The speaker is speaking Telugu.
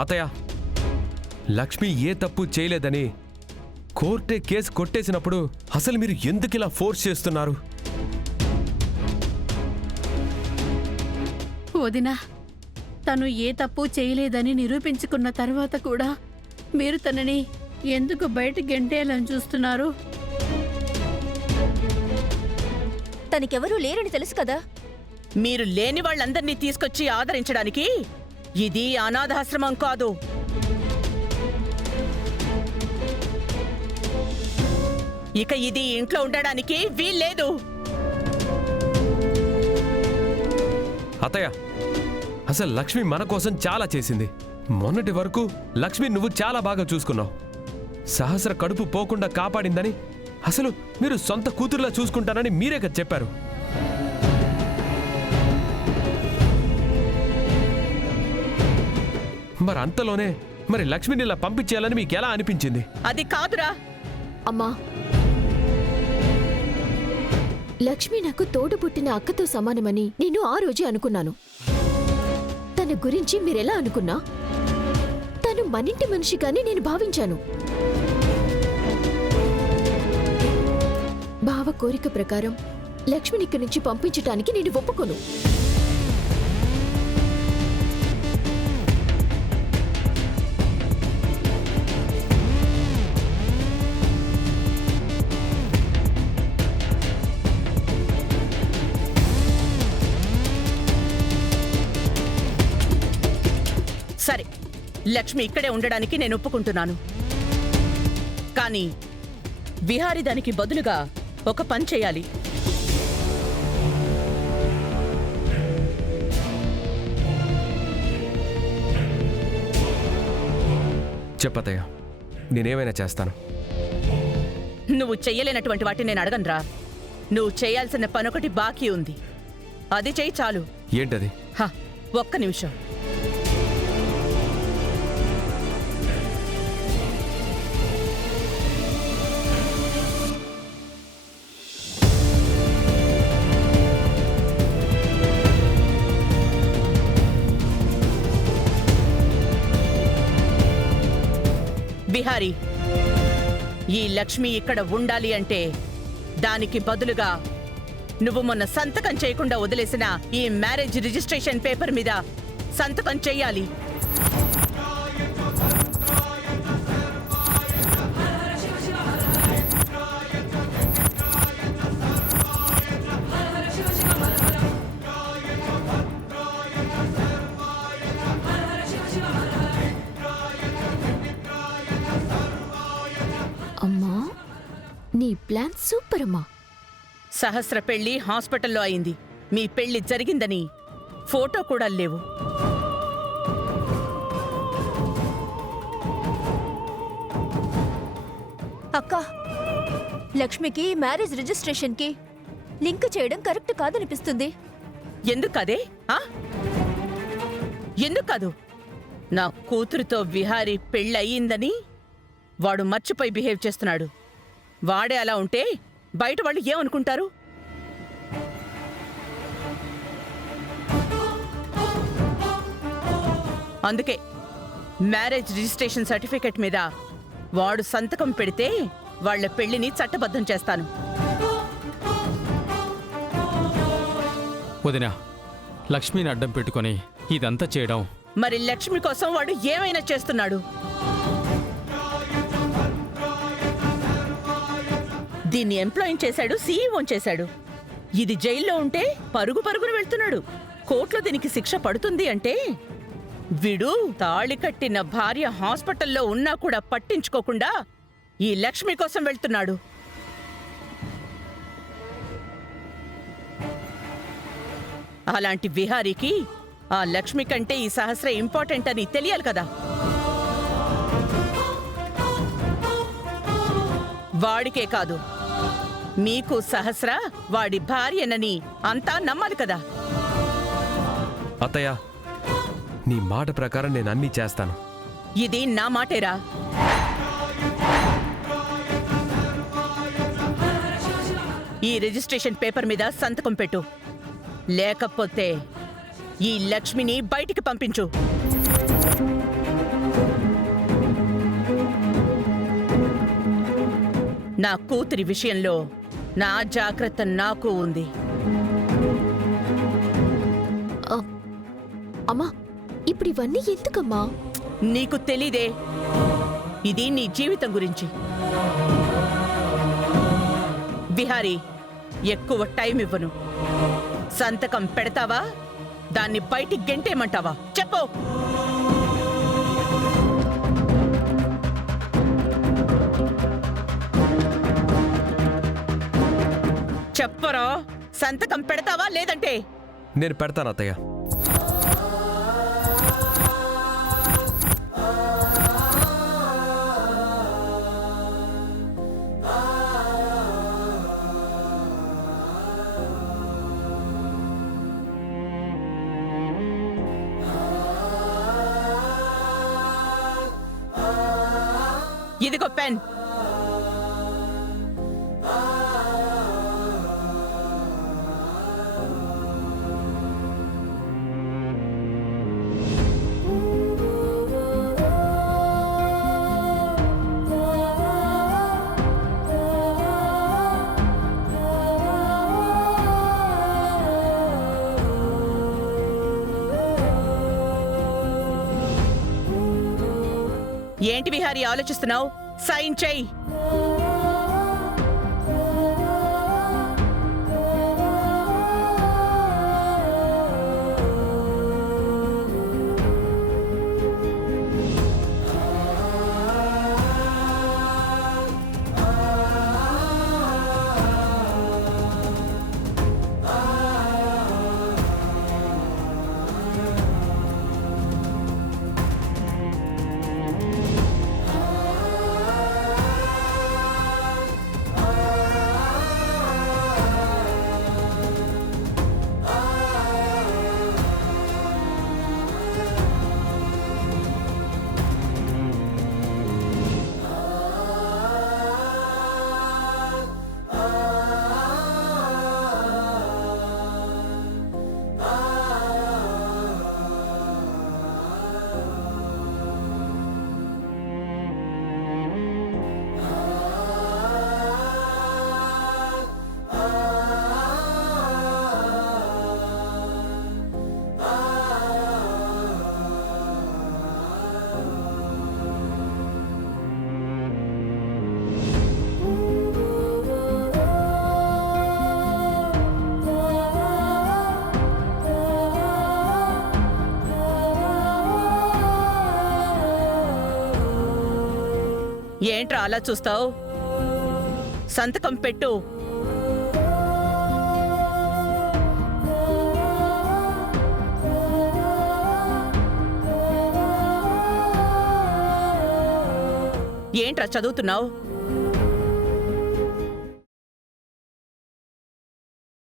అతయ్య, లక్ష్మి ఏ తప్పు చేయలేదని కోర్టే కేసు కొట్టేసినప్పుడు అసలు మీరు ఎందుకు ఇలా ఫోర్స్ చేస్తున్నారు? వదినా, తను ఏ తప్పు చేయలేదని నిరూపించుకున్న తర్వాత కూడా మీరు తనని ఎందుకు బయట గెంటేయాలని చూస్తున్నారు? తనకెవరూ లేరని తెలుసు కదా. మీరు లేని వాళ్ళందర్నీ తీసుకొచ్చి ఆదరించడానికి ఇది అనాథాశ్రమం కాదు. ఇక ఇది ఇంట్లో ఉండడానికి వీల్లేదు. అతయ్య, అసలు లక్ష్మి మన కోసం చాలా చేసింది. మొన్నటి వరకు లక్ష్మి నువ్వు చాలా బాగా చూసుకున్నావు. సహస్ర కడుపు పోకుండా కాపాడిందని అసలు మీరు సొంత కూతురులా చూసుకుంటానని మీరే కదా చెప్పారు. మరి అంతలోనే మరి లక్ష్మిని ఇలా పంపించేయాలని మీకు ఎలా అనిపించింది? అది కాదురా. అమ్మా, లక్ష్మి నాకు తోడు పుట్టిన అక్కతో సమానమని నేను ఆ రోజే అనుకున్నాను. తన గురించి మీరెలా అనుకున్నా తను మనింటి మనిషిగానే నేను భావించాను. బావ కోరిక ప్రకారం లక్ష్మిని ఇక్కడి నుంచి పంపించటానికి నేను ఒప్పుకోను. సరే, లక్ష్మి ఇక్కడే ఉండడానికి నేను ఒప్పుకుంటున్నాను. కానీ విహారీ దానికి బదులుగా ఒక పని చేయాలి. చెప్పతయ్య, నేనేమైనా చేస్తాను. నువ్వు చెయ్యలేనటువంటి వాటిని నేను అడగనురా. నువ్వు చేయాల్సిన పనొకటి బాకీ ఉంది. అది చెయ్యి చాలు. ఏంటది? ఒక్క నిమిషం. విహారీ, ఈ లక్ష్మి ఇక్కడ ఉండాలి అంటే దానికి బదులుగా నువ్వు మొన్న సంతకం చేయకుండా వదిలేసిన ఈ మ్యారేజ్ రిజిస్ట్రేషన్ పేపర్ మీద సంతకం చెయ్యాలి. అమ్మా, నీ ప్లాన్ సూపర్ అమ్మా. సహస్ర పెళ్లి హాస్పిటల్లో అయింది. మీ పెళ్లి జరిగిందని ఫోటో కూడా లేవు. అక్క, లక్ష్మికి మ్యారేజ్ రిజిస్ట్రేషన్ కి లింక్ చేయడం కరెక్ట్ కాదనిపిస్తుంది. ఎందుకదే? ఎందుకు కాదు? నా కూతురుతో విహారీ పెళ్ళయిందని వాడు మర్చిపోయి బిహేవ్ చేస్తున్నాడు. వాడే అలా ఉంటే బయట వాళ్ళు ఏమనుకుంటారు? అందుకే మ్యారేజ్ రిజిస్ట్రేషన్ సర్టిఫికెట్ మీద వాడు సంతకం పెడితే వాళ్ల పెళ్లిని చట్టబద్ధం చేస్తాను. వదినా, లక్ష్మిని అడ్డం పెట్టుకొని ఇదంతా చేయడం. మరి లక్ష్మి కోసం వాడు ఏమైనా చేస్తున్నాడు. దీన్ని ఎంప్లాయ్ చేశాడు, సీఈఓ చేశాడు. ఇది జైల్లో ఉంటే పరుగు పరుగును వెళ్తున్నాడు. కోర్టులో దీనికి శిక్ష పడుతుంది అంటే వీడు తాళి కట్టిన భార్య హాస్పిటల్లో ఉన్నా కూడా పట్టించుకోకుండా ఈ లక్ష్మి కోసం వెళ్తున్నాడు. అలాంటి విహారీకి ఆ లక్ష్మి కంటే ఈ సహస్ర ఇంపార్టెంట్ అని తెలియాలి కదా. వాడికే కాదు, మీకు సహస్ర వాడి భార్యనని అంతా నమ్మాలి కదా. అత్తయ్య, నీ మాట ప్రకారం నేను అన్నీ చేస్తాను. ఇది నా మాటేరా. ఈ రిజిస్ట్రేషన్ పేపర్ మీద సంతకం పెట్టు, లేకపోతే ఈ లక్ష్మిని బయటికి పంపించు. నా కూతురి విషయంలో నా జాగ్రత్త నాకు ఉంది. అమ్మా, ఇప్పుడు ఇవన్నీ ఎందుకమ్మా? నీకు తెలీదే, ఇది నీ జీవితం గురించి. బిహారీ, ఎక్కువ టైం ఇవ్వను. సంతకం పెడతావా, దాన్ని బయటికి గెంటేమంటావా? చెప్పు. చెప్పరా, సంతకం పెడతావా లేదంటే? నేను పెడతాను అత్తయ్య. ఇదిగో పెన్. ఏంటి విహారీ ఆలోచిస్తున్నావు? సైన్ చెయ్యి. ఏంట్రా అలా చూస్తావు? సంతకం పెట్టు. ఏంట్రా చదువుతున్నావు?